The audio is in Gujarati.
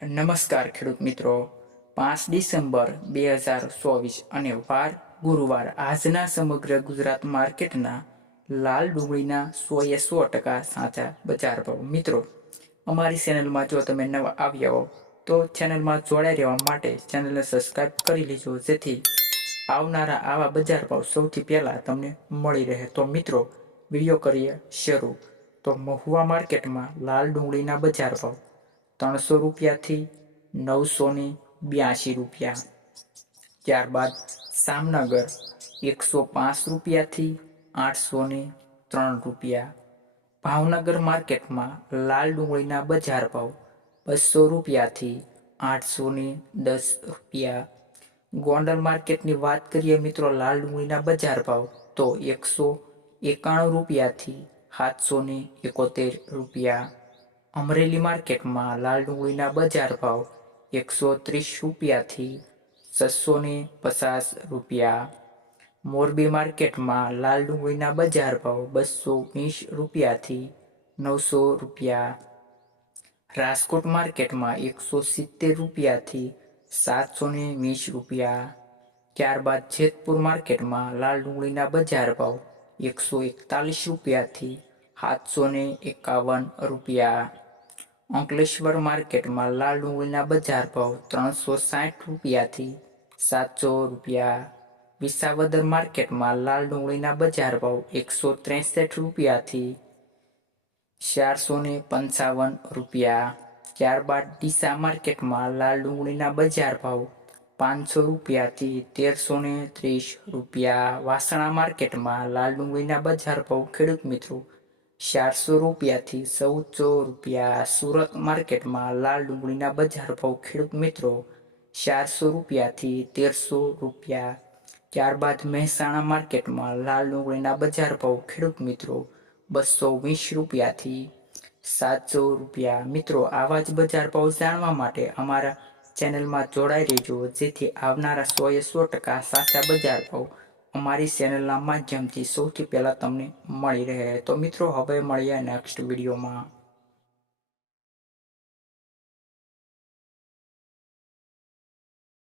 નમસ્કાર ખેડૂત મિત્રો, 5 ડિસેમ્બર 2024 અને વાર ગુરુવાર. આજના સમગ્ર ગુજરાત માર્કેટના લાલ ડુંગળીના 100% સાચા બજાર ભાવ. મિત્રો, અમારી ચેનલમાં જો તમે નવા આવ્યા હો તો ચેનલમાં જોડાઈ રહેવા માટે ચેનલને સબસ્ક્રાઈબ કરી લેજો, જેથી આવનારા આવા બજાર ભાવ સૌથી પહેલાં તમને મળી રહે. તો મિત્રો, વિડીયો કરીએ શરૂ. તો મહુવા માર્કેટમાં લાલ ડુંગળીના બજાર ભાવ 300 રૂપિયાથી 982 રૂપિયા. ત્યારબાદ સામનગર 105 રૂપિયાથી 803 રૂપિયા. ભાવનગર માર્કેટમાં લાલ ડુંગળીના બજાર ભાવ 200 રૂપિયાથી 810 રૂપિયા. ગોંડલ માર્કેટની વાત કરીએ મિત્રો, લાલ ડુંગળીના બજાર ભાવ તો 191 રૂપિયાથી 771 રૂપિયા. અમરેલી માર્કેટમાં લાલ ડુંગળીના બજાર ભાવ 130 રૂપિયાથી 650 રૂપિયા. મોરબી માર્કેટમાં લાલ ડુંગળીના બજાર ભાવ 220 રૂપિયાથી 900 રૂપિયા. રાજકોટ માર્કેટમાં 170 રૂપિયાથી 720 રૂપિયા. ત્યારબાદ જેતપુર માર્કેટમાં લાલ ડુંગળીના બજાર ભાવ 141 રૂપિયાથી 751 રૂપિયા. અંકલેશ્વર માર્કેટમાં લાલ ડુંગળીના બજાર ભાવ 360 રૂપિયાથી 700 રૂપિયા. વિસાવદર માર્કેટમાં લાલ ડુંગળીના બજાર ભાવ 163 રૂપિયાથી 455 રૂપિયા. ત્યારબાદ ડીસા માર્કેટમાં લાલ ડુંગળીના બજાર ભાવ 500 રૂપિયાથી 1330 રૂપિયા. વાસણા માર્કેટમાં લાલ ડુંગળીના બજાર ભાવ ખેડૂત મિત્રો 400 રૂપિયાથી 1400 રૂપિયા. સુરત માર્કેટમાં લાલ ડુંગળીના બજાર ભાવ ખેડૂત મિત્રો 400 રૂપિયાથી 1300 રૂપિયા. ત્યારબાદ મહેસાણા માર્કેટમાં લાલ ડુંગળીના બજાર ભાવ ખેડૂત મિત્રો 220 રૂપિયાથી 700 રૂપિયા. મિત્રો, આવા જ બજાર ભાવ જાણવા માટે અમારા ચેનલમાં જોડાઈ રહેજો, જેથી આવનારા 100% સાચા બજાર ભાવ અમારી ચેનલના માધ્યમથી સૌથી પહેલાં તમને મળી રહે. તો મિત્રો, હવે મળીએ નેક્સ્ટ વિડીયોમાં.